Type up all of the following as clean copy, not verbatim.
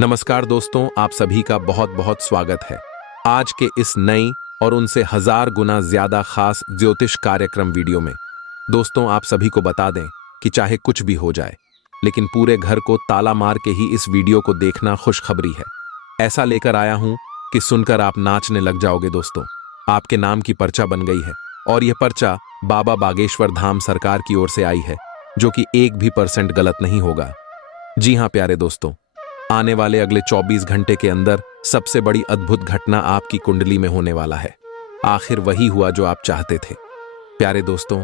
नमस्कार दोस्तों, आप सभी का बहुत बहुत स्वागत है आज के इस नई और उनसे 1000 गुना ज्यादा खास ज्योतिष कार्यक्रम वीडियो में। दोस्तों, आप सभी को बता दें कि चाहे कुछ भी हो जाए, लेकिन पूरे घर को ताला मार के ही इस वीडियो को देखना खुशखबरी है। ऐसा लेकर आया हूं कि सुनकर आप नाचने लग जाओगे। दोस्तों, आपके नाम की पर्चा बन गई है और यह पर्चा बाबा बागेश्वर धाम सरकार की ओर से आई है, जो कि 1% भी गलत नहीं होगा। जी हां प्यारे दोस्तों, आने वाले अगले 24 घंटे के अंदर सबसे बड़ी अद्भुत घटना आपकी कुंडली में होने वाला है। आखिर वही हुआ जो आप चाहते थे। प्यारे दोस्तों,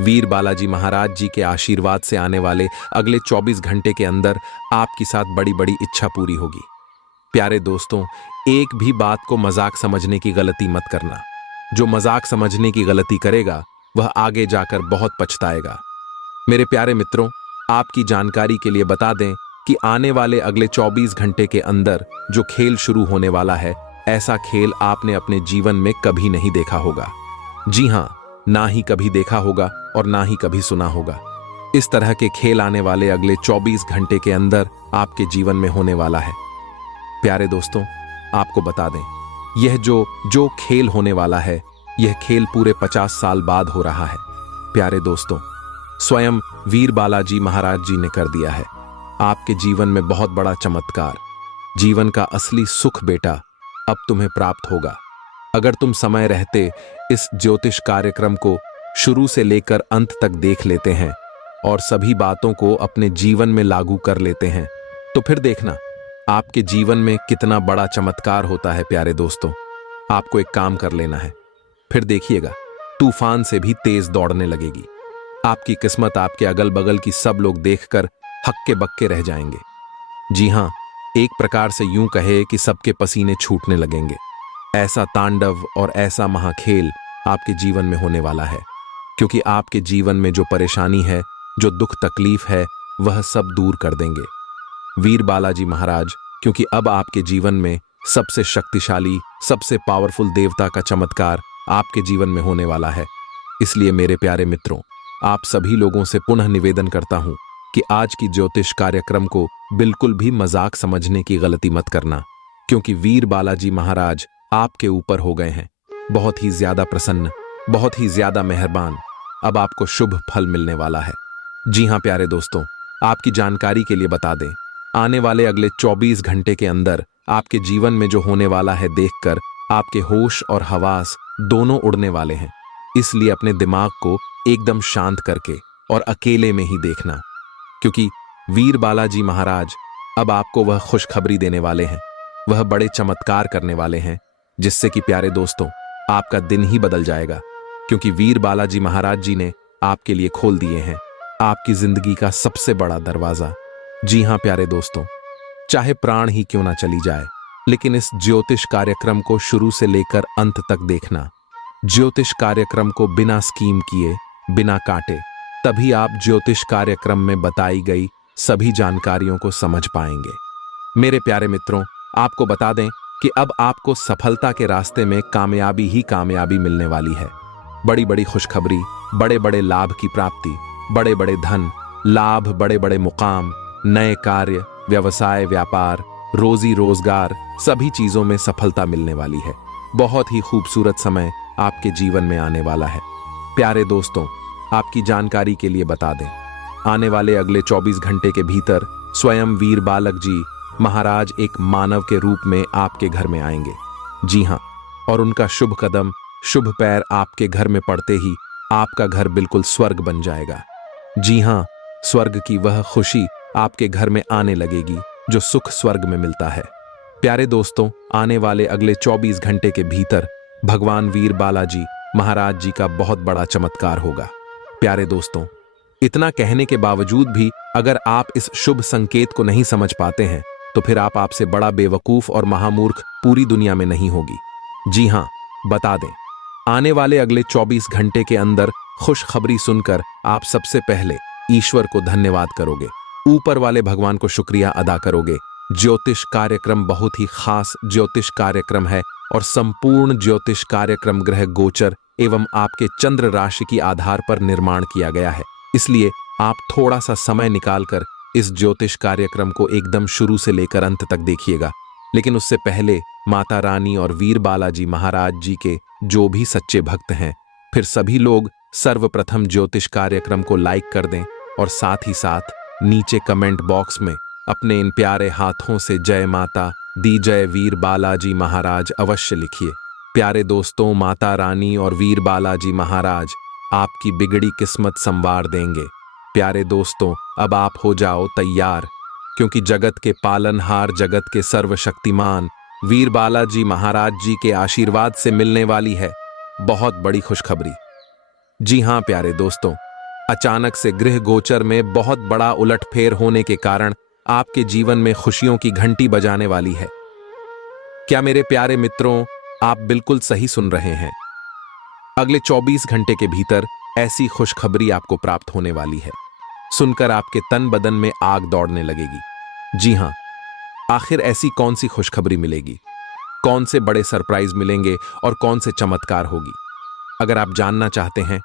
वीर बालाजी महाराज जी के आशीर्वाद से आने वाले अगले 24 घंटे के अंदर आपकी साथ बड़ी बड़ी इच्छा पूरी होगी। प्यारे दोस्तों, एक भी बात को मजाक समझने की गलती मत करना। जो मजाक समझने की गलती करेगा वह आगे जाकर बहुत पछताएगा। मेरे प्यारे मित्रों, आपकी जानकारी के लिए बता दें कि आने वाले अगले 24 घंटे के अंदर जो खेल शुरू होने वाला है, ऐसा खेल आपने अपने जीवन में कभी नहीं देखा होगा। जी हां, ना ही कभी देखा होगा और ना ही कभी सुना होगा। इस तरह के खेल आने वाले अगले 24 घंटे के अंदर आपके जीवन में होने वाला है। प्यारे दोस्तों, आपको बता दें, यह जो खेल होने वाला है, यह खेल पूरे 50 साल बाद हो रहा है। प्यारे दोस्तों, स्वयं वीर बालाजी महाराज जी ने कर दिया है। आपके जीवन में बहुत बड़ा चमत्कार, जीवन का असली सुख बेटा अब तुम्हें प्राप्त होगा। अगर तुम समय रहते इस ज्योतिष कार्यक्रम को शुरू से लेकर अंत तक देख लेते हैं और सभी बातों को अपने जीवन में लागू कर लेते हैं, तो फिर देखना आपके जीवन में कितना बड़ा चमत्कार होता है। प्यारे दोस्तों, आपको एक काम कर लेना है, फिर देखिएगा तूफान से भी तेज दौड़ने लगेगी। आपकी किस्मत आपके अगल बगल की सब लोग देखकर हक्के बक्के रह जाएंगे। जी हां, एक प्रकार से यूं कहे कि सबके पसीने छूटने लगेंगे। ऐसा तांडव और ऐसा महाखेल आपके जीवन में होने वाला है, क्योंकि आपके जीवन में जो परेशानी है, जो दुख तकलीफ है, वह सब दूर कर देंगे वीर बालाजी महाराज। क्योंकि अब आपके जीवन में सबसे शक्तिशाली, सबसे पावरफुल देवता का चमत्कार आपके जीवन में होने वाला है। इसलिए मेरे प्यारे मित्रों, आप सभी लोगों से पुनः निवेदन करता हूं कि आज की ज्योतिष कार्यक्रम को बिल्कुल भी मजाक समझने की गलती मत करना, क्योंकि वीर बालाजी महाराज आपके ऊपर हो गए हैं बहुत ही ज्यादा प्रसन्न, बहुत ही ज्यादा मेहरबान। अब आपको शुभ फल मिलने वाला है। जी हां प्यारे दोस्तों, आपकी जानकारी के लिए बता दें, आने वाले अगले 24 घंटे के अंदर आपके जीवन में जो होने वाला है, देखकर आपके होश और हवास दोनों उड़ने वाले हैं। इसलिए अपने दिमाग को एकदम शांत करके और अकेले में ही देखना, क्योंकि वीर बालाजी महाराज अब आपको वह खुशखबरी देने वाले हैं, वह बड़े चमत्कार करने वाले हैं, जिससे कि प्यारे दोस्तों आपका दिन ही बदल जाएगा। क्योंकि वीर बालाजी महाराज जी ने आपके लिए खोल दिए हैं आपकी जिंदगी का सबसे बड़ा दरवाजा। जी हां प्यारे दोस्तों, चाहे प्राण ही क्यों ना चली जाए, लेकिन इस ज्योतिष कार्यक्रम को शुरू से लेकर अंत तक देखना। ज्योतिष कार्यक्रम को बिना स्कीम किए, बिना काटे, तभी आप ज्योतिष कार्यक्रम में बताई गई सभी जानकारियों को समझ पाएंगे। मेरे प्यारे मित्रों, आपको बता दें कि अब आपको सफलता के रास्ते में कामयाबी ही कामयाबी मिलने वाली है। बड़ी बड़ी खुशखबरी, बड़े बड़े लाभ की प्राप्ति, बड़े बड़े धन लाभ, बड़े बड़े मुकाम, नए कार्य, व्यवसाय, व्यापार, रोजी रोजगार, सभी चीजों में सफलता मिलने वाली है। बहुत ही खूबसूरत समय आपके जीवन में आने वाला है। प्यारे दोस्तों, आपकी जानकारी के लिए बता दें, आने वाले अगले 24 घंटे के भीतर स्वयं वीर बालक जी महाराज एक मानव के रूप में आपके घर में आएंगे। जी हां, और उनका शुभ कदम, शुभ पैर आपके घर में पड़ते ही आपका घर बिल्कुल स्वर्ग बन जाएगा। जी हां, स्वर्ग की वह खुशी आपके घर में आने लगेगी जो सुख स्वर्ग में मिलता है। प्यारे दोस्तों, आने वाले अगले 24 घंटे के भीतर भगवान वीर बालाजी महाराज जी का बहुत बड़ा चमत्कार होगा। प्यारे दोस्तों, इतना कहने के बावजूद भी अगर आप इस शुभ संकेत को नहीं समझ पाते हैं, तो फिर आपसे बड़ा बेवकूफ और महामूर्ख पूरी दुनिया में नहीं होगी। जी हां, बता दें, आने वाले अगले 24 घंटे के अंदर खुशखबरी सुनकर आप सबसे पहले ईश्वर को धन्यवाद करोगे, ऊपर वाले भगवान को शुक्रिया अदा करोगे। ज्योतिष कार्यक्रम बहुत ही खास ज्योतिष कार्यक्रम है और संपूर्ण ज्योतिष कार्यक्रम ग्रह गोचर एवं आपके चंद्र राशि की आधार पर निर्माण किया गया है। इसलिए आप थोड़ा सा समय निकालकर इस ज्योतिष कार्यक्रम को एकदम शुरू से लेकर अंत तक देखिएगा। लेकिन उससे पहले माता रानी और वीर बालाजी महाराज जी के जो भी सच्चे भक्त हैं, फिर सभी लोग सर्वप्रथम ज्योतिष कार्यक्रम को लाइक कर दें और साथ ही साथ नीचे कमेंट बॉक्स में अपने इन प्यारे हाथों से जय माता दी जय वीर बालाजी महाराज अवश्य लिखिए। प्यारे दोस्तों, माता रानी और वीर बालाजी महाराज आपकी बिगड़ी किस्मत संवार देंगे। प्यारे दोस्तों, अब आप हो जाओ तैयार, क्योंकि जगत के पालनहार, जगत के सर्वशक्तिमान वीर बालाजी महाराज जी के आशीर्वाद से मिलने वाली है बहुत बड़ी खुशखबरी। जी हां प्यारे दोस्तों, अचानक से गृह गोचर में बहुत बड़ा उलटफेर होने के कारण आपके जीवन में खुशियों की घंटी बजाने वाली है। क्या मेरे प्यारे मित्रों, आप बिल्कुल सही सुन रहे हैं। अगले 24 घंटे के भीतर ऐसी खुशखबरी आपको प्राप्त होने वाली है, सुनकर आपके तन बदन में आग दौड़ने लगेगी। जी हां, आखिर ऐसी कौन सी खुशखबरी मिलेगी, कौन से बड़े सरप्राइज मिलेंगे और कौन से चमत्कार होगी? अगर आप जानना चाहते हैं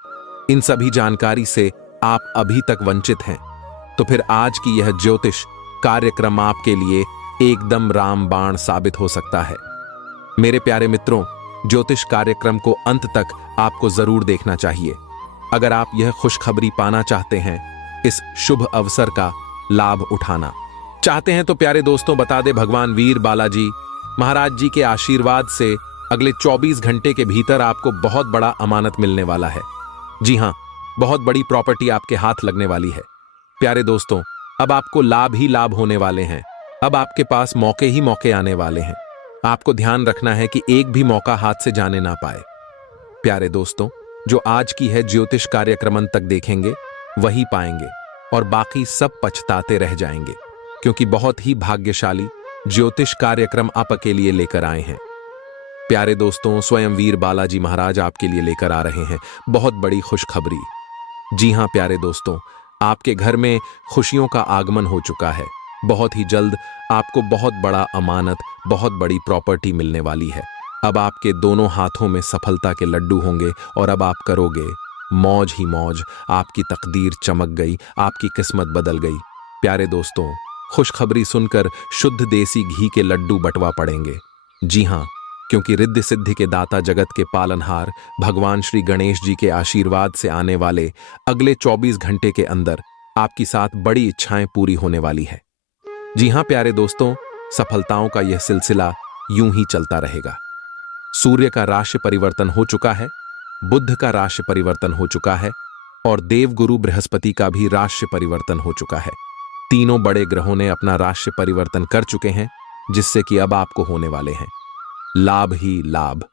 इन सभी जानकारी से आप अभी तक वंचित हैं, तो फिर आज की यह ज्योतिष कार्यक्रम आपके लिए एकदम रामबाण साबित हो सकता है। मेरे प्यारे मित्रों, ज्योतिष कार्यक्रम को अंत तक आपको जरूर देखना चाहिए अगर आप यह खुशखबरी पाना चाहते हैं, इस शुभ अवसर का लाभ उठाना चाहते हैं। तो प्यारे दोस्तों, बता दे भगवान वीर बालाजी महाराज जी के आशीर्वाद से अगले 24 घंटे के भीतर आपको बहुत बड़ा अमानत मिलने वाला है। जी हां, बहुत बड़ी प्रॉपर्टी आपके हाथ लगने वाली है। प्यारे दोस्तों, अब आपको लाभ ही लाभ होने वाले हैं। अब आपके पास मौके ही मौके आने वाले हैं। आपको ध्यान रखना है कि एक भी मौका हाथ से जाने ना पाए। प्यारे दोस्तों, जो आज की है ज्योतिष कार्यक्रम तक देखेंगे वही पाएंगे और बाकी सब पछताते रह जाएंगे, क्योंकि बहुत ही भाग्यशाली ज्योतिष कार्यक्रम आपके लिए लेकर आए हैं। प्यारे दोस्तों, स्वयं वीर बालाजी महाराज आपके लिए लेकर आ रहे हैं बहुत बड़ी खुशखबरी। जी हां प्यारे दोस्तों, आपके घर में खुशियों का आगमन हो चुका है। बहुत ही जल्द आपको बहुत बड़ा अमानत, बहुत बड़ी प्रॉपर्टी मिलने वाली है। अब आपके दोनों हाथों में सफलता के लड्डू होंगे और अब आप करोगे मौज ही मौज। आपकी तकदीर चमक गई, आपकी किस्मत बदल गई। प्यारे दोस्तों, खुशखबरी सुनकर शुद्ध देसी घी के लड्डू बंटवा पड़ेंगे। जी हां, क्योंकि रिद्धि सिद्धि के दाता, जगत के पालनहार भगवान श्री गणेश जी के आशीर्वाद से आने वाले अगले 24 घंटे के अंदर आपकी साथ बड़ी इच्छाएं पूरी होने वाली है। जी हां प्यारे दोस्तों, सफलताओं का यह सिलसिला यूं ही चलता रहेगा। सूर्य का राशि परिवर्तन हो चुका है, बुध का राशि परिवर्तन हो चुका है और देवगुरु बृहस्पति का भी राशि परिवर्तन हो चुका है। तीनों बड़े ग्रहों ने अपना राशि परिवर्तन कर चुके हैं, जिससे कि अब आपको होने वाले हैं लाभ ही लाभ।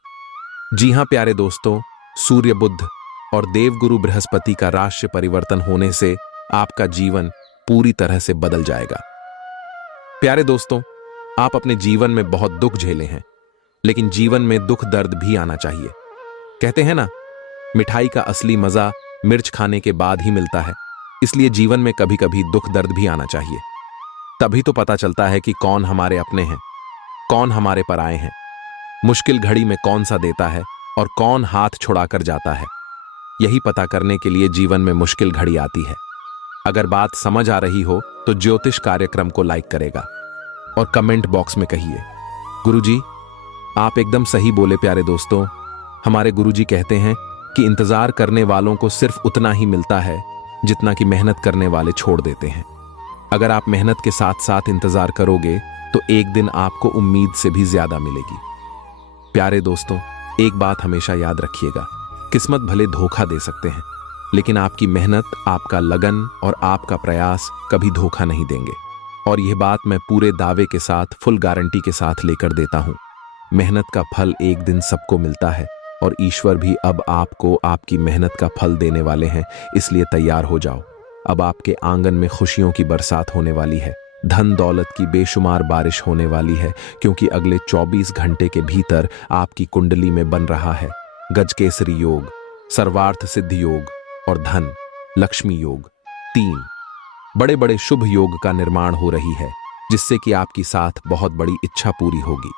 जी हां प्यारे दोस्तों, सूर्य, बुध और देवगुरु बृहस्पति का राशि परिवर्तन होने से आपका जीवन पूरी तरह से बदल जाएगा। प्यारे दोस्तों, आप अपने जीवन में बहुत दुख झेले हैं, लेकिन जीवन में दुख दर्द भी आना चाहिए। कहते हैं ना, मिठाई का असली मजा मिर्च खाने के बाद ही मिलता है। इसलिए जीवन में कभी कभी दुख दर्द भी आना चाहिए। तभी तो पता चलता है कि कौन हमारे अपने हैं, कौन हमारे पराए हैं, मुश्किल घड़ी में कौन सा देता है और कौन हाथ छुड़ाकर जाता है। यही पता करने के लिए जीवन में मुश्किल घड़ी आती है। अगर बात समझ आ रही हो तो ज्योतिष कार्यक्रम को लाइक करेगा और कमेंट बॉक्स में कहिए, गुरुजी आप एकदम सही बोले। प्यारे दोस्तों, हमारे गुरुजी कहते हैं कि इंतजार करने वालों को सिर्फ उतना ही मिलता है जितना कि मेहनत करने वाले छोड़ देते हैं। अगर आप मेहनत के साथ साथ इंतजार करोगे तो एक दिन आपको उम्मीद से भी ज्यादा मिलेगी। प्यारे दोस्तों, एक बात हमेशा याद रखिएगा, किस्मत भले धोखा दे सकते हैं, लेकिन आपकी मेहनत, आपका लगन और आपका प्रयास कभी धोखा नहीं देंगे। और यह बात मैं पूरे दावे के साथ, फुल गारंटी के साथ लेकर देता हूं। मेहनत का फल एक दिन सबको मिलता है और ईश्वर भी अब आपको आपकी मेहनत का फल देने वाले हैं। इसलिए तैयार हो जाओ। अब आपके आंगन में खुशियों की बरसात होने वाली है, धन दौलत की बेशुमार बारिश होने वाली है, क्योंकि अगले 24 घंटे के भीतर आपकी कुंडली में बन रहा है गजकेसरी योग, सर्वार्थ सिद्धि योग और धन लक्ष्मी योग। 3 बड़े बड़े शुभ योग का निर्माण हो रही है, जिससे कि आपकी साथ बहुत बड़ी इच्छा पूरी होगी।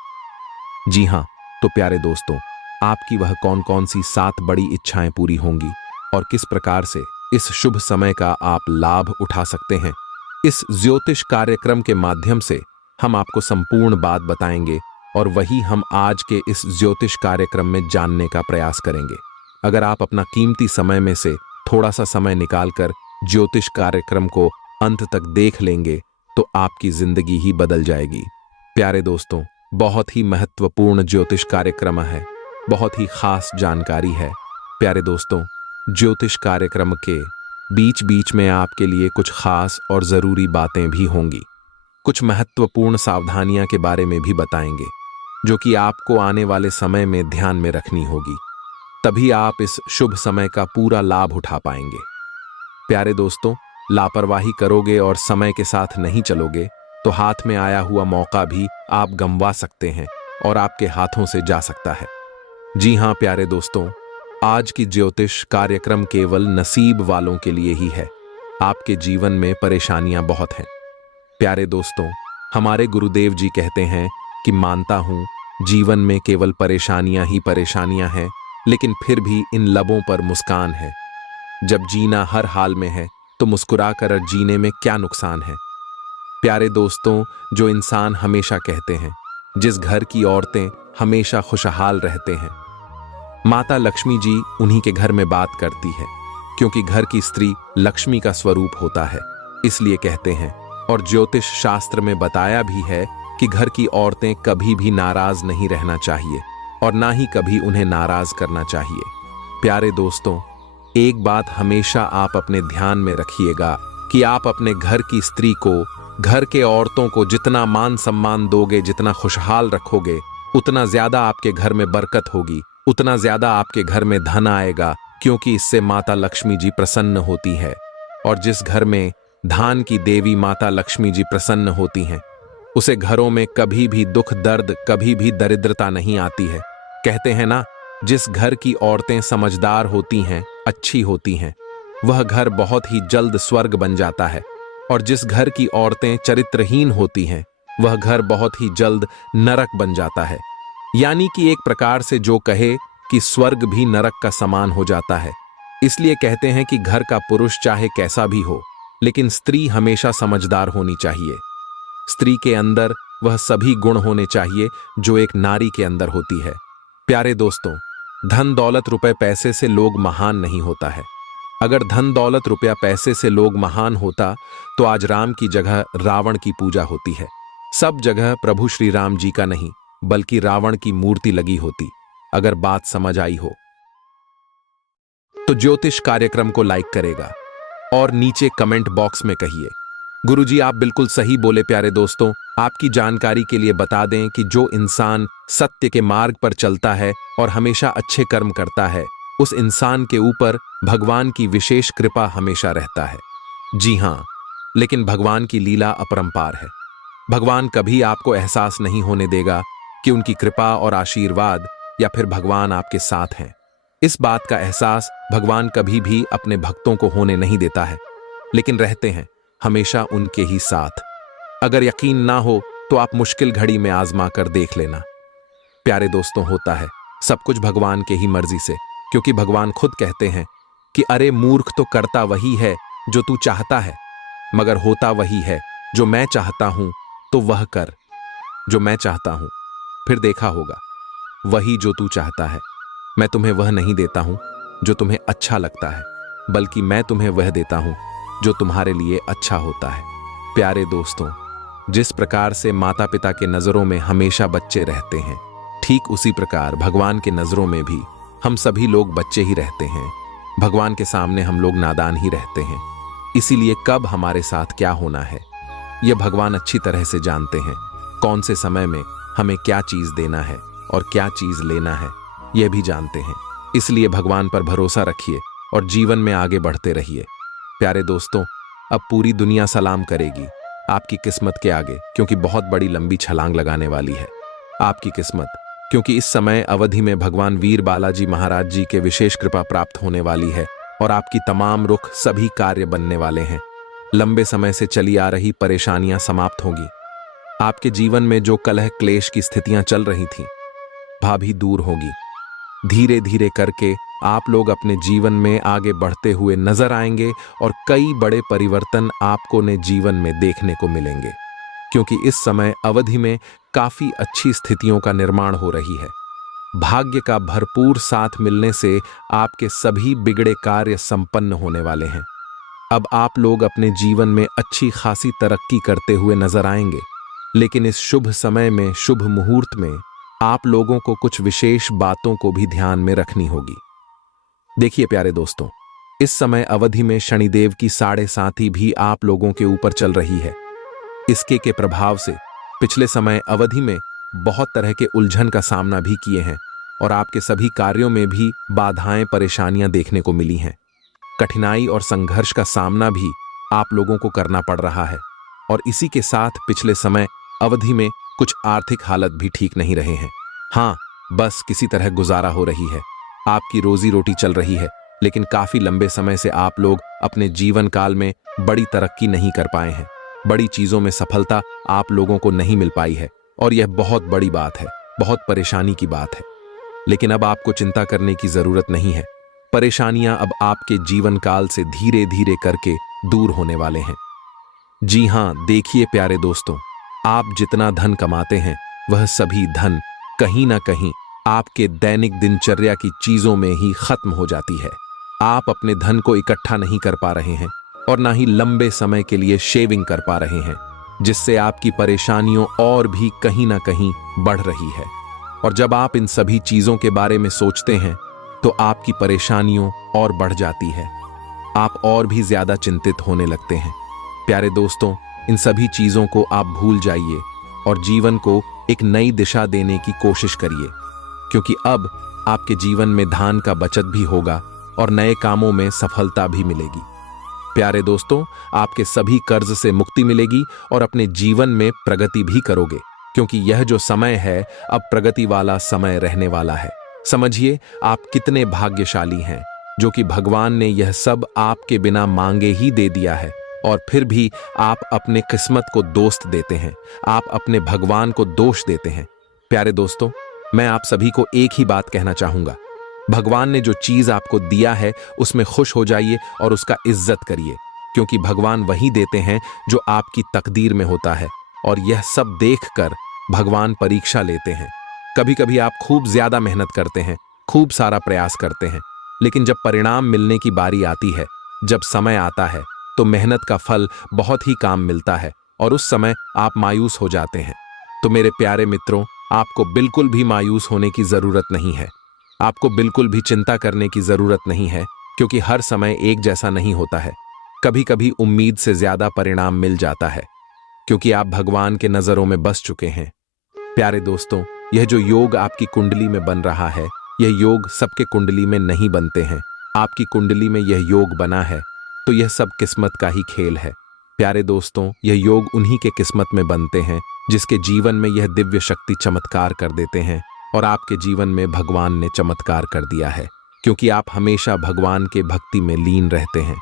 जी हां, तो प्यारे दोस्तों, आपकी वह कौन कौन सी 7 बड़ी इच्छाएं पूरी होंगी और किस प्रकार से इस शुभ समय का आप लाभ उठा सकते हैं, इस ज्योतिष कार्यक्रम के माध्यम से हम आपको संपूर्ण बात बताएंगे और वही हम आज के इस ज्योतिष कार्यक्रम में जानने का प्रयास करेंगे। अगर आप अपना कीमती समय में से थोड़ा सा समय निकालकर ज्योतिष कार्यक्रम को अंत तक देख लेंगे तो आपकी जिंदगी ही बदल जाएगी। प्यारे दोस्तों, बहुत ही महत्वपूर्ण ज्योतिष कार्यक्रम है, बहुत ही खास जानकारी है। प्यारे दोस्तों, ज्योतिष कार्यक्रम के बीच बीच में आपके लिए कुछ खास और जरूरी बातें भी होंगी। कुछ महत्वपूर्ण सावधानियां के बारे में भी बताएंगे जो कि आपको आने वाले समय में ध्यान में रखनी होगी, तभी आप इस शुभ समय का पूरा लाभ उठा पाएंगे। प्यारे दोस्तों, लापरवाही करोगे और समय के साथ नहीं चलोगे तो हाथ में आया हुआ मौका भी आप गंवा सकते हैं और आपके हाथों से जा सकता है। जी हां प्यारे दोस्तों, आज की ज्योतिष कार्यक्रम केवल नसीब वालों के लिए ही है। आपके जीवन में परेशानियां बहुत हैं। प्यारे दोस्तों, हमारे गुरुदेव जी कहते हैं कि मानता हूं जीवन में केवल परेशानियां ही परेशानियां हैं, लेकिन फिर भी इन लबों पर मुस्कान है। जब जीना हर हाल में है तो मुस्कुराकर जीने में क्या नुकसान है। प्यारे दोस्तों, जो इंसान हमेशा कहते हैं, जिस घर की औरतें हमेशा खुशहाल रहते हैं, माता लक्ष्मी जी उन्हीं के घर में बात करती है, क्योंकि घर की स्त्री लक्ष्मी का स्वरूप होता है, इसलिए कहते हैं। और ज्योतिष शास्त्र में बताया भी है कि घर की औरतें कभी भी नाराज नहीं रहना चाहिए और ना ही कभी उन्हें नाराज करना चाहिए। प्यारे दोस्तों, एक बात हमेशा आप अपने ध्यान में रखिएगा कि आप अपने घर की स्त्री को, घर के औरतों को जितना मान सम्मान दोगे, जितना खुशहाल रखोगे, उतना ज्यादा आपके घर में बरकत होगी, उतना ज्यादा आपके घर में धन आएगा, क्योंकि इससे माता लक्ष्मी जी प्रसन्न होती है। और जिस घर में धान की देवी माता लक्ष्मी जी प्रसन्न होती हैं, उसे घरों में कभी भी दुख दर्द, कभी भी दरिद्रता नहीं आती है। कहते हैं ना, जिस घर की औरतें समझदार होती हैं, अच्छी होती हैं, वह घर बहुत ही जल्द स्वर्ग बन जाता है। और जिस घर की औरतें चरित्रहीन होती हैं, वह घर बहुत ही जल्द नरक बन जाता है। यानी कि एक प्रकार से जो कहे कि स्वर्ग भी नरक का समान हो जाता है। इसलिए कहते हैं कि घर का पुरुष चाहे कैसा भी हो, लेकिन स्त्री हमेशा समझदार होनी चाहिए। स्त्री के अंदर वह सभी गुण होने चाहिए जो एक नारी के अंदर होती है। प्यारे दोस्तों, धन दौलत रुपए पैसे से लोग महान नहीं होता है। अगर धन दौलत रुपया पैसे से लोग महान होता तो आज राम की जगह रावण की पूजा होती है। सब जगह प्रभु श्री राम जी का नहीं बल्कि रावण की मूर्ति लगी होती। अगर बात समझ आई हो तो ज्योतिष कार्यक्रम को लाइक करेगा और नीचे कमेंट बॉक्स में कहिए, गुरुजी आप बिल्कुल सही बोले। प्यारे दोस्तों, आपकी जानकारी के लिए बता दें कि जो इंसान सत्य के मार्ग पर चलता है और हमेशा अच्छे कर्म करता है, उस इंसान के ऊपर भगवान की विशेष कृपा हमेशा रहता है। जी हां, लेकिन भगवान की लीला अपरंपार है। भगवान कभी आपको एहसास नहीं होने देगा कि उनकी कृपा और आशीर्वाद या फिर भगवान आपके साथ हैं। इस बात का एहसास भगवान कभी भी अपने भक्तों को होने नहीं देता है, लेकिन रहते हैं हमेशा उनके ही साथ। अगर यकीन ना हो तो आप मुश्किल घड़ी में आजमा कर देख लेना। प्यारे दोस्तों, होता है सब कुछ भगवान के ही मर्जी से, क्योंकि भगवान खुद कहते हैं कि अरे मूर्ख, तो करता वही है जो तू चाहता है, मगर होता वही है जो मैं चाहता हूं, तो वह कर जो मैं चाहता हूं, फिर देखा होगा वही जो तू चाहता है। मैं तुम्हें वह नहीं देता हूं जो तुम्हें अच्छा लगता है, बल्कि मैं तुम्हें वह देता हूं जो तुम्हारे लिए अच्छा होता है। प्यारे दोस्तों, जिस प्रकार से माता पिता के नजरों में हमेशा बच्चे रहते हैं, ठीक उसी प्रकार भगवान के नजरों में भी हम सभी लोग बच्चे ही रहते हैं। भगवान के सामने हम लोग नादान ही रहते हैं। इसीलिए कब हमारे साथ क्या होना है, यह भगवान अच्छी तरह से जानते हैं। कौन से समय में हमें क्या चीज देना है और क्या चीज लेना है, यह भी जानते हैं। इसलिए भगवान पर भरोसा रखिए और जीवन में आगे बढ़ते रहिए। प्यारे दोस्तों, अब पूरी दुनिया सलाम करेगी आपकी किस्मत के आगे, क्योंकि बहुत बड़ी लंबी छलांग लगाने वाली है आपकी किस्मत, क्योंकि इस समय अवधि में भगवान वीर बालाजी महाराज जी के विशेष कृपा प्राप्त होने वाली है और आपकी तमाम रुख सभी कार्य बनने वाले हैं। लंबे समय से चली आ रही परेशानियां समाप्त होंगी। आपके जीवन में जो कलह क्लेश की स्थितियां चल रही थीं, भाभी दूर होगी। धीरे धीरे करके आप लोग अपने जीवन में आगे बढ़ते हुए नजर आएंगे और कई बड़े परिवर्तन आपको ने जीवन में देखने को मिलेंगे, क्योंकि इस समय अवधि में काफी अच्छी स्थितियों का निर्माण हो रही है। भाग्य का भरपूर साथ मिलने से आपके सभी बिगड़े कार्य संपन्न होने वाले हैं। अब आप लोग अपने जीवन में अच्छी खासी तरक्की करते हुए नजर आएंगे, लेकिन इस शुभ समय में, शुभ मुहूर्त में आप लोगों को कुछ विशेष बातों को भी ध्यान में रखनी होगी। देखिए प्यारे दोस्तों, इस समय अवधि में शनिदेव की 7.5 भी आप लोगों के ऊपर चल रही है। इसके के प्रभाव से पिछले समय अवधि में बहुत तरह के उलझन का सामना भी किए हैं और आपके सभी कार्यों में भी बाधाएं, परेशानियां देखने को मिली हैं। कठिनाई और संघर्ष का सामना भी आप लोगों को करना पड़ रहा है और इसी के साथ पिछले समय अवधि में कुछ आर्थिक हालत भी ठीक नहीं रहे हैं। हाँ, बस किसी तरह गुजारा हो रही है, आपकी रोजी रोटी चल रही है, लेकिन काफी लंबे समय से आप लोग अपने जीवन काल में बड़ी तरक्की नहीं कर पाए हैं। बड़ी चीजों में सफलता आप लोगों को नहीं मिल पाई है और यह बहुत बड़ी बात है, बहुत परेशानी की बात है। लेकिन अब आपको चिंता करने की जरूरत नहीं है। परेशानियां अब आपके जीवन काल से धीरे धीरे करके दूर होने वाले हैं। जी हां, देखिए प्यारे दोस्तों, आप जितना धन कमाते हैं वह सभी धन कहीं ना कहीं आपके दैनिक दिनचर्या की चीजों में ही खत्म हो जाती है। आप अपने धन को इकट्ठा नहीं कर पा रहे हैं और ना ही लंबे समय के लिए शेविंग कर पा रहे हैं, जिससे आपकी परेशानियों और भी कहीं ना कहीं बढ़ रही है। और जब आप इन सभी चीजों के बारे में सोचते हैं तो आपकी परेशानियों और बढ़ जाती है, आप और भी ज्यादा चिंतित होने लगते हैं। प्यारे दोस्तों, इन सभी चीजों को आप भूल जाइए और जीवन को एक नई दिशा देने की कोशिश करिए, क्योंकि अब आपके जीवन में धन का बचत भी होगा और नए कामों में सफलता भी मिलेगी। प्यारे दोस्तों, आपके सभी कर्ज से मुक्ति मिलेगी और अपने जीवन में प्रगति भी करोगे, क्योंकि यह जो समय है अब प्रगति वाला समय रहने वाला है। समझिए आप कितने भाग्यशाली हैं, जो कि भगवान ने यह सब आपके बिना मांगे ही दे दिया है और फिर भी आप अपने किस्मत को दोस्त देते हैं, आप अपने भगवान को दोष देते हैं। प्यारे दोस्तों, मैं आप सभी को एक ही बात कहना चाहूंगा, भगवान ने जो चीज आपको दिया है उसमें खुश हो जाइए और उसका इज्जत करिए, क्योंकि भगवान वही देते हैं जो आपकी तकदीर में होता है और यह सब देखकर भगवान परीक्षा लेते हैं। कभी कभी आप खूब ज्यादा मेहनत करते हैं, खूब सारा प्रयास करते हैं, लेकिन जब परिणाम मिलने की बारी आती है, जब समय आता है, तो मेहनत का फल बहुत ही काम मिलता है और उस समय आप मायूस हो जाते हैं। तो मेरे प्यारे मित्रों, आपको बिल्कुल भी मायूस होने की जरूरत नहीं है, आपको बिल्कुल भी चिंता करने की जरूरत नहीं है, क्योंकि हर समय एक जैसा नहीं होता है। कभी कभी उम्मीद से ज्यादा परिणाम मिल जाता है, क्योंकि आप भगवान के नजरों में बस चुके हैं। प्यारे दोस्तों, यह जो योग आपकी कुंडली में बन रहा है, यह योग सबके कुंडली में नहीं बनते हैं। आपकी कुंडली में यह योग बना है तो यह सब किस्मत का ही खेल है। प्यारे दोस्तों, यह योग उन्हीं के किस्मत में बनते हैं जिसके जीवन में यह दिव्य शक्ति चमत्कार कर देते हैं, और आपके जीवन में भगवान ने चमत्कार कर दिया है, क्योंकि आप हमेशा भगवान के भक्ति में लीन रहते हैं,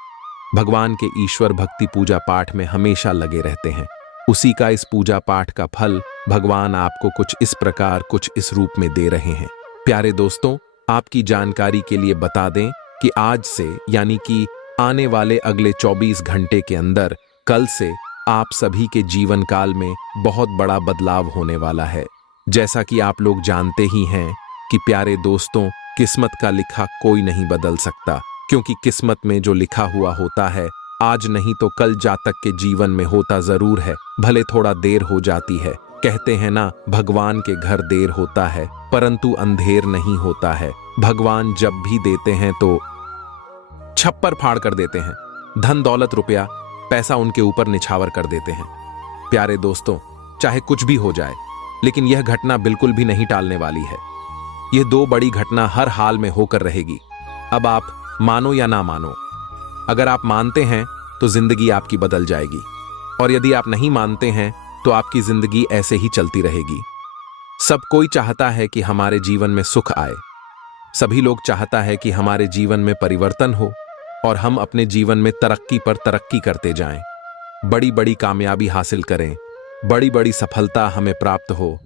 भगवान के ईश्वर भक्ति पूजा पाठ में हमेशा लगे रहते हैं। उसी का इस पूजा पाठ का फल भगवान आपको कुछ इस प्रकार, कुछ इस रूप में दे रहे हैं। प्यारे दोस्तों, आपकी जानकारी के लिए बता दें कि आज से, यानी कि आने वाले अगले 24 घंटे के अंदर, कल से आप सभी के जीवन काल में बहुत बड़ा बदलाव होने वाला है। जैसा कि आप लोग जानते ही हैं कि प्यारे दोस्तों, किस्मत का लिखा कोई नहीं बदल सकता, क्योंकि किस्मत में जो लिखा हुआ होता है, आज नहीं तो कल जातक के जीवन में होता जरूर है, भले थोड़ा देर हो जाती है। कहते हैं ना, भगवान के घर देर होता है परंतु अंधेर नहीं होता है। भगवान जब भी देते हैं तो छप्पर फाड़ कर देते हैं, धन दौलत रुपया पैसा उनके ऊपर निछावर कर देते हैं। प्यारे दोस्तों, चाहे कुछ भी हो जाए, लेकिन यह घटना बिल्कुल भी नहीं टालने वाली है। यह दो बड़ी घटना हर हाल में होकर रहेगी। अब आप मानो या ना मानो, अगर आप मानते हैं तो जिंदगी आपकी बदल जाएगी, और यदि आप नहीं मानते हैं तो आपकी जिंदगी ऐसे ही चलती रहेगी। सब कोई चाहता है कि हमारे जीवन में सुख आए, सभी लोग चाहता है कि हमारे जीवन में परिवर्तन हो और हम अपने जीवन में तरक्की पर तरक्की करते जाएं, बड़ी बड़ी कामयाबी हासिल करें, बड़ी बड़ी सफलता हमें प्राप्त हो।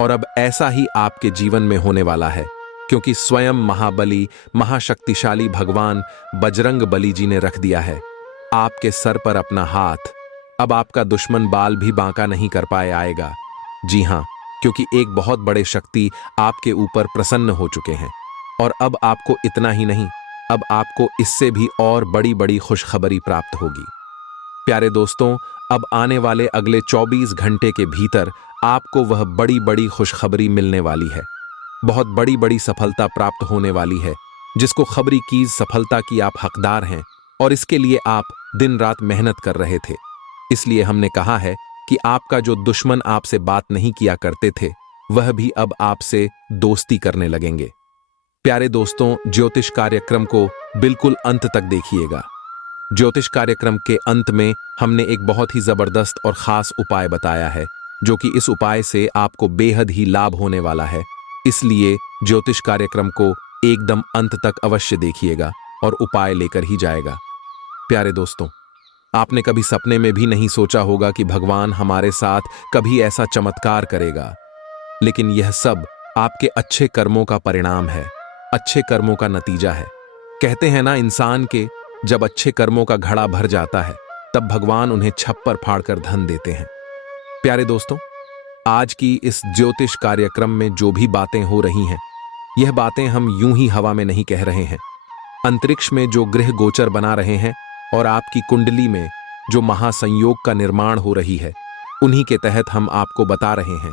और अब ऐसा ही आपके जीवन में होने वाला है, क्योंकि स्वयं महाबली महाशक्तिशाली भगवान बजरंग बली जी ने रख दिया है आपके सर पर अपना हाथ। अब आपका दुश्मन बाल भी बांका नहीं कर पाए आएगा। जी हाँ, क्योंकि एक बहुत बड़े शक्ति आपके ऊपर प्रसन्न हो चुके हैं। और अब आपको इतना ही नहीं, अब आपको इससे भी और बड़ी बड़ी खुशखबरी प्राप्त होगी। प्यारे दोस्तों, अब आने वाले अगले 24 घंटे के भीतर आपको वह बड़ी बड़ी खुशखबरी मिलने वाली है। बहुत बड़ी बड़ी सफलता प्राप्त होने वाली है, जिसको खबरी की सफलता की आप हकदार हैं और इसके लिए आप दिन रात मेहनत कर रहे थे। इसलिए हमने कहा है कि आपका जो दुश्मन आपसे बात नहीं किया करते थे, वह भी अब आपसे दोस्ती करने लगेंगे। प्यारे दोस्तों, ज्योतिष कार्यक्रम को बिल्कुल अंत तक देखिएगा। ज्योतिष कार्यक्रम के अंत में हमने एक बहुत ही जबरदस्त और खास उपाय बताया है, जो कि इस उपाय से आपको बेहद ही लाभ होने वाला है। इसलिए ज्योतिष कार्यक्रम को एकदम अंत तक अवश्य देखिएगा और उपाय लेकर ही जाएगा। प्यारे दोस्तों, आपने कभी सपने में भी नहीं सोचा होगा कि भगवान हमारे साथ कभी ऐसा चमत्कार करेगा, लेकिन यह सब आपके अच्छे कर्मों का परिणाम है, अच्छे कर्मों का नतीजा है। कहते हैं ना, इंसान के जब अच्छे कर्मों का घड़ा भर जाता है, तब भगवान उन्हें छप्पर फाड़कर धन देते हैं। प्यारे दोस्तों, आज की इस ज्योतिष कार्यक्रम में जो भी बातें हो रही हैं, यह बातें हम यूं ही हवा में नहीं कह रहे हैं। अंतरिक्ष में जो ग्रह गोचर बना रहे हैं और आपकी कुंडली में जो महासंयोग का निर्माण हो रही है, उन्हीं के तहत हम आपको बता रहे हैं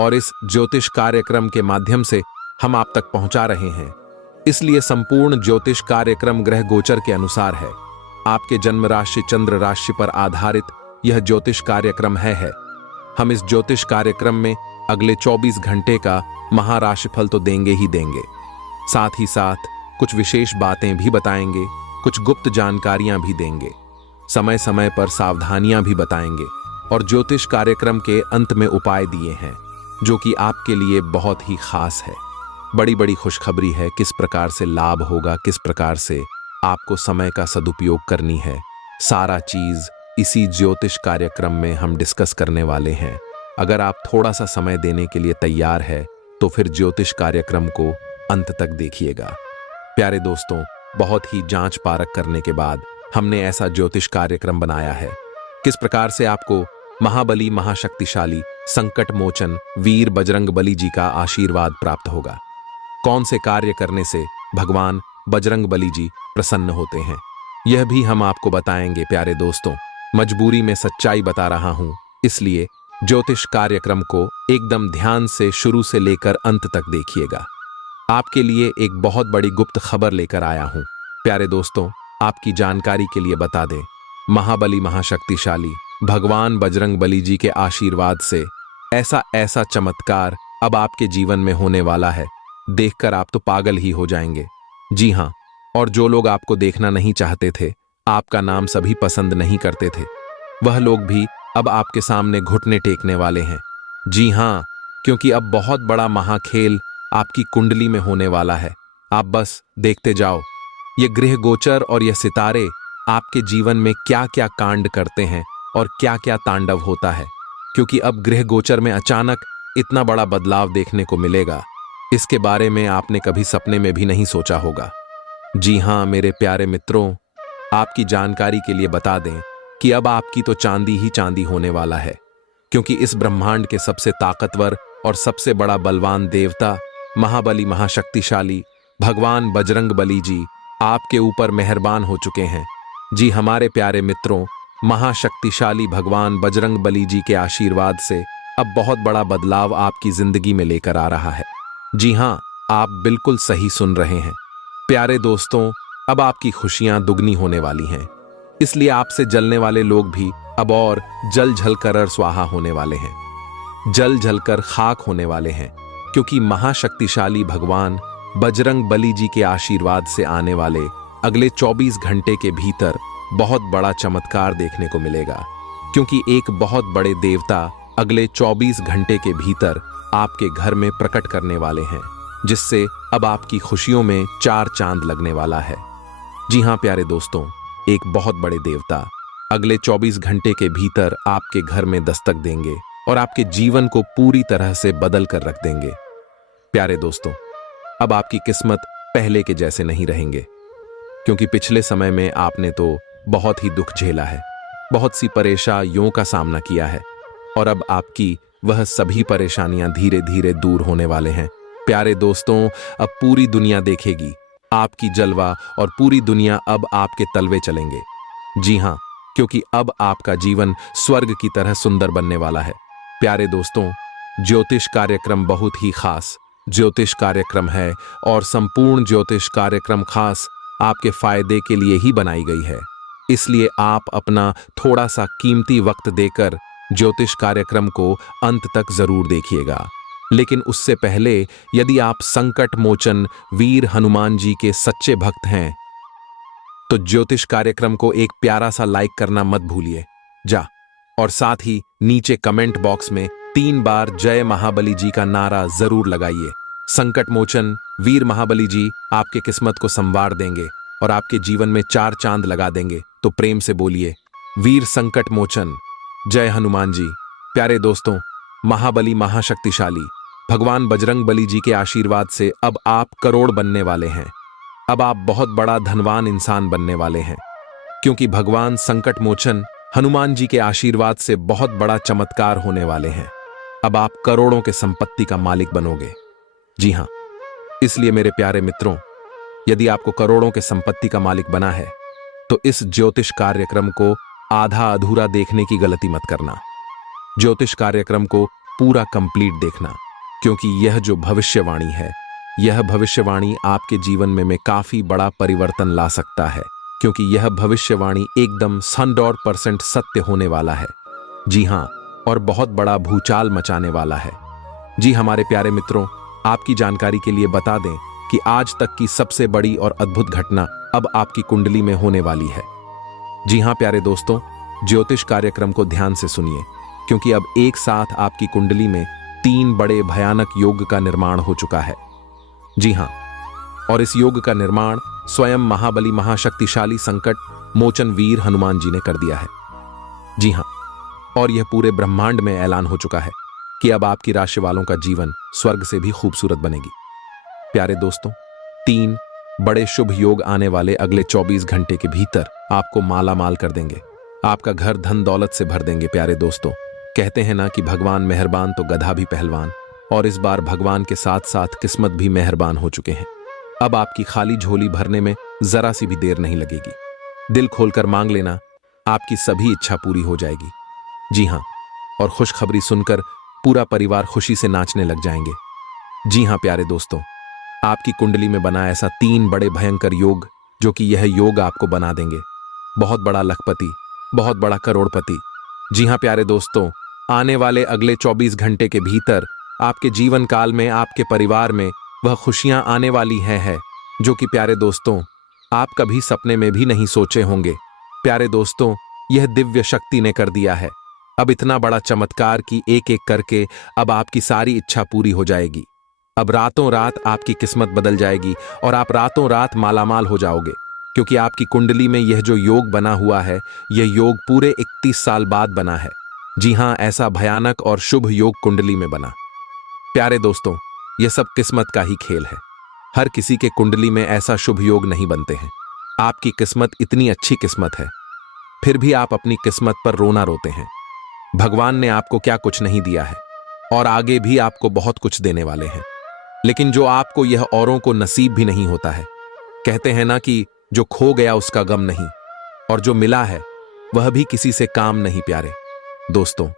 और इस ज्योतिष कार्यक्रम के माध्यम से हम आप तक पहुंचा रहे हैं। इसलिए संपूर्ण ज्योतिष कार्यक्रम ग्रह गोचर के अनुसार है। आपके जन्म राशि चंद्र राशि पर आधारित यह ज्योतिष कार्यक्रम है। हम इस ज्योतिष कार्यक्रम में अगले 24 घंटे का महाराशिफल तो देंगे ही देंगे, साथ ही साथ कुछ विशेष बातें भी बताएंगे, कुछ गुप्त जानकारियां भी देंगे, समय समय पर सावधानियां भी बताएंगे और ज्योतिष कार्यक्रम के अंत में उपाय दिए हैं, जो कि आपके लिए बहुत ही खास है। बड़ी बड़ी खुशखबरी है, किस प्रकार से लाभ होगा, किस प्रकार से आपको समय का सदुपयोग करनी है, सारा चीज इसी ज्योतिष कार्यक्रम में हम डिस्कस करने वाले हैं। अगर आप थोड़ा सा समय देने के लिए तैयार है तो फिर ज्योतिष कार्यक्रम को अंत तक देखिएगा। प्यारे दोस्तों, बहुत ही जांच परख करने के बाद हमने ऐसा ज्योतिष कार्यक्रम बनाया है, किस प्रकार से आपको महाबली महाशक्तिशाली संकट मोचन वीर बजरंग बली जी का आशीर्वाद प्राप्त होगा। कौन से कार्य करने से भगवान बजरंग बली जी प्रसन्न होते हैं, यह भी हम आपको बताएंगे। प्यारे दोस्तों, मजबूरी में सच्चाई बता रहा हूं, इसलिए ज्योतिष कार्यक्रम को एकदम ध्यान से शुरू से लेकर अंत तक देखिएगा। आपके लिए एक बहुत बड़ी गुप्त खबर लेकर आया हूं। प्यारे दोस्तों, आपकी जानकारी के लिए बता दें, महाबली महाशक्तिशाली भगवान बजरंग बली जी के आशीर्वाद से ऐसा ऐसा चमत्कार अब आपके जीवन में होने वाला है, देखकर आप तो पागल ही हो जाएंगे। जी हां, और जो लोग आपको देखना नहीं चाहते थे, आपका नाम सभी पसंद नहीं करते थे, वह लोग भी अब आपके सामने घुटने टेकने वाले हैं। जी हां, क्योंकि अब बहुत बड़ा महाखेल आपकी कुंडली में होने वाला है। आप बस देखते जाओ, ये गृह गोचर और यह सितारे आपके जीवन में क्या क्या कांड करते हैं और क्या क्या तांडव होता है, क्योंकि अब गृह गोचर में अचानक इतना बड़ा बदलाव देखने को मिलेगा। इसके बारे में आपने कभी सपने में भी नहीं सोचा होगा। जी हां मेरे प्यारे मित्रों, आपकी जानकारी के लिए बता दें कि अब आपकी तो चांदी ही चांदी होने वाला है, क्योंकि इस ब्रह्मांड के सबसे ताकतवर और सबसे बड़ा बलवान देवता महाबली महाशक्तिशाली भगवान बजरंग बली जी आपके ऊपर मेहरबान हो चुके हैं। जी हमारे प्यारे मित्रों, महाशक्तिशाली भगवान बजरंग बली जी के आशीर्वाद से अब बहुत बड़ा बदलाव आपकी जिंदगी में लेकर आ रहा है। जी हां, आप बिल्कुल सही सुन रहे हैं। प्यारे दोस्तों, अब आपकी खुशियां दुगनी होने वाली हैं, इसलिए आपसे जलने वाले लोग भी अब और जल जल कर स्वाहा होने वाले हैं, जल जल कर खाक होने वाले हैं, क्योंकि महाशक्तिशाली भगवान बजरंग बली जी के आशीर्वाद से आने वाले अगले 24 घंटे के भीतर बहुत बड़ा चमत्कार देखने को मिलेगा। क्योंकि एक बहुत बड़े देवता अगले 24 घंटे के भीतर आपके घर में प्रकट करने वाले हैं, जिससे अब आपकी खुशियों में 4 चांद लगने वाला है। जी हां प्यारे दोस्तों, एक बहुत बड़े देवता अगले 24 घंटे के भीतर आपके घर में दस्तक देंगे और आपके जीवन को पूरी तरह से बदल कर रख देंगे। प्यारे दोस्तों, अब आपकी किस्मत पहले के जैसे नहीं रहेंगे, क्योंकि पिछले समय में आपने तो बहुत ही दुख झेला है, बहुत सी परेशानियों का सामना किया है, और अब आपकी वह सभी परेशानियां धीरे धीरे दूर होने वाले हैं। प्यारे दोस्तों, अब पूरी दुनिया देखेगी आपकी जलवा, और पूरी दुनिया अब आपके तलवे चलेंगे। जी हाँ, क्योंकि अब आपका जीवन स्वर्ग की तरह सुंदर बनने वाला है। प्यारे दोस्तों, ज्योतिष कार्यक्रम बहुत ही खास ज्योतिष कार्यक्रम है, और संपूर्ण ज्योतिष कार्यक्रम खास आपके फायदे के लिए ही बनाई गई है। इसलिए आप अपना थोड़ा सा कीमती वक्त देकर ज्योतिष कार्यक्रम को अंत तक जरूर देखिएगा। लेकिन उससे पहले, यदि आप संकट मोचन वीर हनुमान जी के सच्चे भक्त हैं, तो ज्योतिष कार्यक्रम को एक प्यारा सा लाइक करना मत भूलिए और साथ ही नीचे कमेंट बॉक्स में 3 बार जय महाबली जी का नारा जरूर लगाइए। संकट मोचन वीर महाबली जी आपके किस्मत को संवार देंगे और आपके जीवन में 4 चांद लगा देंगे। तो प्रेम से बोलिए, वीर संकट मोचन, जय हनुमान जी। प्यारे दोस्तों, महाबली महाशक्तिशाली भगवान बजरंग बली जी के आशीर्वाद से अब आप करोड़ बनने वाले हैं। अब आप बहुत बड़ा धनवान इंसान बनने वाले हैं, क्योंकि भगवान संकट मोचन हनुमान जी के आशीर्वाद से बहुत बड़ा चमत्कार होने वाले हैं। अब आप करोड़ों के संपत्ति का मालिक बनोगे। जी हां, इसलिए मेरे प्यारे मित्रों, यदि आपको करोड़ों के संपत्ति का मालिक बना है, तो इस ज्योतिष कार्यक्रम को आधा अधूरा देखने की गलती मत करना। ज्योतिष कार्यक्रम को पूरा कंप्लीट देखना, क्योंकि यह जो भविष्यवाणी है, यह भविष्यवाणी आपके जीवन में काफी बड़ा परिवर्तन ला सकता है, क्योंकि यह भविष्यवाणी एकदम 100% सत्य होने वाला है। जी हां, और बहुत बड़ा भूचाल मचाने वाला है। जी हमारे प्यारे मित्रों, आपकी जानकारी के लिए बता दें कि आज तक की सबसे बड़ी और अद्भुत घटना अब आपकी कुंडली में होने वाली है। जी हां प्यारे दोस्तों, ज्योतिष कार्यक्रम को ध्यान से सुनिए, क्योंकि अब एक साथ आपकी कुंडली में 3 बड़े भयानक योग का निर्माण हो चुका है। जी हां, और इस योग का निर्माण स्वयं महाबली महाशक्तिशाली संकट मोचन वीर हनुमान जी ने कर दिया है। जी हां, और यह पूरे ब्रह्मांड में ऐलान हो चुका है कि अब आपकी राशि वालों का जीवन स्वर्ग से भी खूबसूरत बनेगी। प्यारे दोस्तों, 3 बड़े शुभ योग आने वाले अगले 24 घंटे के भीतर आपको माला माल कर देंगे, आपका घर धन दौलत से भर देंगे। प्यारे दोस्तों, कहते हैं ना कि भगवान मेहरबान तो गधा भी पहलवान, और इस बार भगवान के साथ साथ किस्मत भी मेहरबान हो चुके हैं। अब आपकी खाली झोली भरने में जरा सी भी देर नहीं लगेगी। दिल खोलकर मांग लेना, आपकी सभी इच्छा पूरी हो जाएगी। जी हां, और खुशखबरी सुनकर पूरा परिवार खुशी से नाचने लग जाएंगे। जी हां प्यारे दोस्तों, आपकी कुंडली में बना ऐसा 3 बड़े भयंकर योग, जो कि यह योग आपको बना देंगे बहुत बड़ा लखपति, बहुत बड़ा करोड़पति। जी हां प्यारे दोस्तों, आने वाले अगले 24 घंटे के भीतर आपके जीवन काल में, आपके परिवार में वह खुशियां आने वाली है जो कि प्यारे दोस्तों आप कभी सपने में भी नहीं सोचे होंगे। प्यारे दोस्तों, यह दिव्य शक्ति ने कर दिया है अब इतना बड़ा चमत्कार कि एक एक करके अब आपकी सारी इच्छा पूरी हो जाएगी। अब रातों रात आपकी किस्मत बदल जाएगी और आप रातों रात मालामाल हो जाओगे, क्योंकि आपकी कुंडली में यह जो योग बना हुआ है, यह योग पूरे 31 साल बाद बना है। जी हां, ऐसा भयानक और शुभ योग कुंडली में बना। प्यारे दोस्तों, यह सब किस्मत का ही खेल है। हर किसी के कुंडली में ऐसा शुभ योग नहीं बनते हैं। आपकी किस्मत इतनी अच्छी किस्मत है, फिर भी आप अपनी किस्मत पर रोना रोते हैं। भगवान ने आपको क्या कुछ नहीं दिया है, और आगे भी आपको बहुत कुछ देने वाले हैं, लेकिन जो आपको यह औरों को नसीब भी नहीं होता है। कहते हैं ना कि जो खो गया उसका गम नहीं, और जो मिला है वह भी किसी से काम नहीं। प्यारे दोस्तों,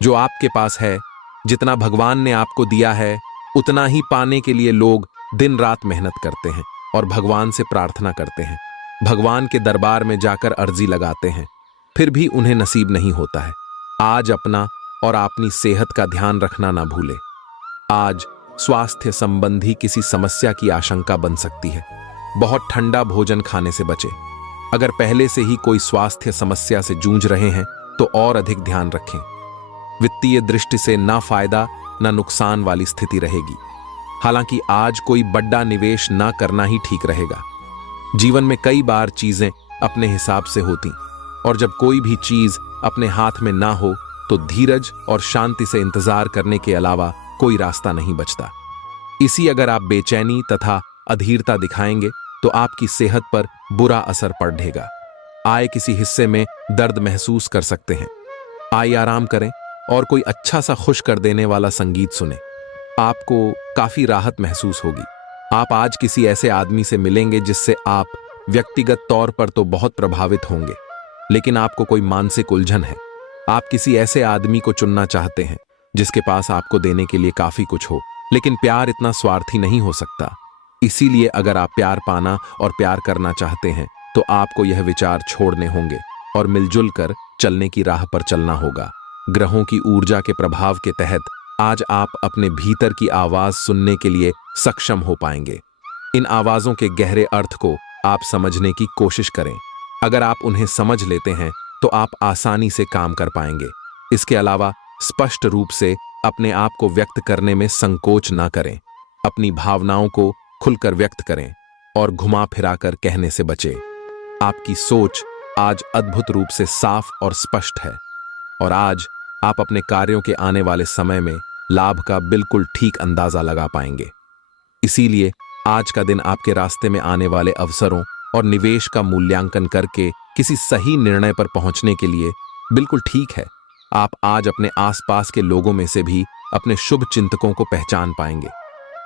जो आपके पास है, जितना भगवान ने आपको दिया है, उतना ही पाने के लिए लोग दिन रात मेहनत करते हैं और भगवान से प्रार्थना करते हैं, भगवान के दरबार में जाकर अर्जी लगाते हैं, फिर भी उन्हें नसीब नहीं होता है। आज अपना और अपनी सेहत का ध्यान रखना ना भूले। आज स्वास्थ्य संबंधी किसी समस्या की आशंका बन सकती है। बहुत ठंडा भोजन खाने से बचे। अगर पहले से ही कोई स्वास्थ्य समस्या से जूझ रहे हैं तो और अधिक ध्यान रखें। वित्तीय दृष्टि से ना फायदा ना नुकसान वाली स्थिति रहेगी। हालांकि आज कोई बड़ा निवेश ना करना ही ठीक रहेगा। जीवन में कई बार चीजें अपने हिसाब से होती, और जब कोई भी चीज अपने हाथ में ना हो तो धीरज और शांति से इंतजार करने के अलावा कोई रास्ता नहीं बचता। इसी अगर आप बेचैनी तथा अधीरता दिखाएंगे तो आपकी सेहत पर बुरा असर पड़ेगा। आय किसी हिस्से में दर्द महसूस कर सकते हैं। आइए आराम करें और कोई अच्छा सा खुश कर देने वाला संगीत सुने। आपको काफी राहत महसूस होगी। आप आज किसी ऐसे आदमी से मिलेंगे जिससे आप व्यक्तिगत तौर पर तो बहुत प्रभावित होंगे, लेकिन आपको कोई मानसिक उलझन है। आप किसी ऐसे आदमी को चुनना चाहते हैं जिसके पास आपको देने के लिए काफी कुछ हो, लेकिन प्यार इतना स्वार्थी नहीं हो सकता। इसीलिए अगर आप प्यार पाना और प्यार करना चाहते हैं तो आपको यह विचार छोड़ने होंगे और मिलजुल कर चलने की राह पर चलना होगा। ग्रहों की ऊर्जा के प्रभाव के तहत आज आप अपने भीतर की आवाज सुनने के लिए सक्षम हो पाएंगे। इन आवाजों के गहरे अर्थ को आप समझने की कोशिश करें। अगर आप उन्हें समझ लेते हैं तो आप आसानी से काम कर पाएंगे। इसके अलावा स्पष्ट रूप से अपने आप को व्यक्त करने में संकोच ना करें। अपनी भावनाओं को खुलकर व्यक्त करें और घुमा फिराकर कहने से बचें। आपकी सोच आज अद्भुत रूप से साफ और स्पष्ट है और आज आप अपने कार्यों के आने वाले समय में लाभ का बिल्कुल ठीक अंदाजा लगा पाएंगे। इसीलिए आज का दिन आपके रास्ते में आने वाले अवसरों और निवेश का मूल्यांकन करके किसी सही निर्णय पर पहुंचने के लिए बिल्कुल ठीक है। आप आज अपने आसपास के लोगों में से भी अपने शुभ चिंतकों को पहचान पाएंगे।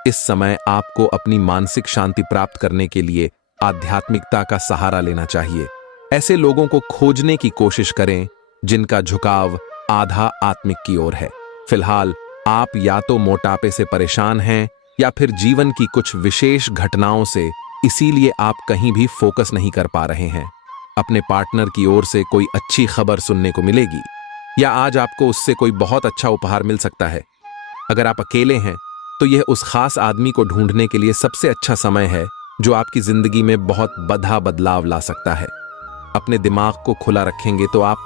इस समय आपको अपनी मानसिक शांति प्राप्त करने के लिए आध्यात्मिकता का सहारा लेना चाहिए। ऐसे लोगों को खोजने की कोशिश करें जिनका झुकाव आधा आत्मिक की ओर है। फिलहाल आप या तो मोटापे से परेशान हैं या फिर जीवन की कुछ विशेष घटनाओं से, इसीलिए आप कहीं भी फोकस नहीं कर पा रहे हैं। अपने पार्टनर की ओर से कोई अच्छी खबर सुनने को मिलेगी या आज आपको उससे कोई बहुत अच्छा उपहार मिल सकता है। अगर आप अकेले हैं तो यह उस खास आदमी को ढूंढने के लिए सबसे अच्छा समय है जो आपकी जिंदगी में बहुत बड़ा बदलाव ला सकता है। अपने दिमाग को खुला रखेंगे तो आप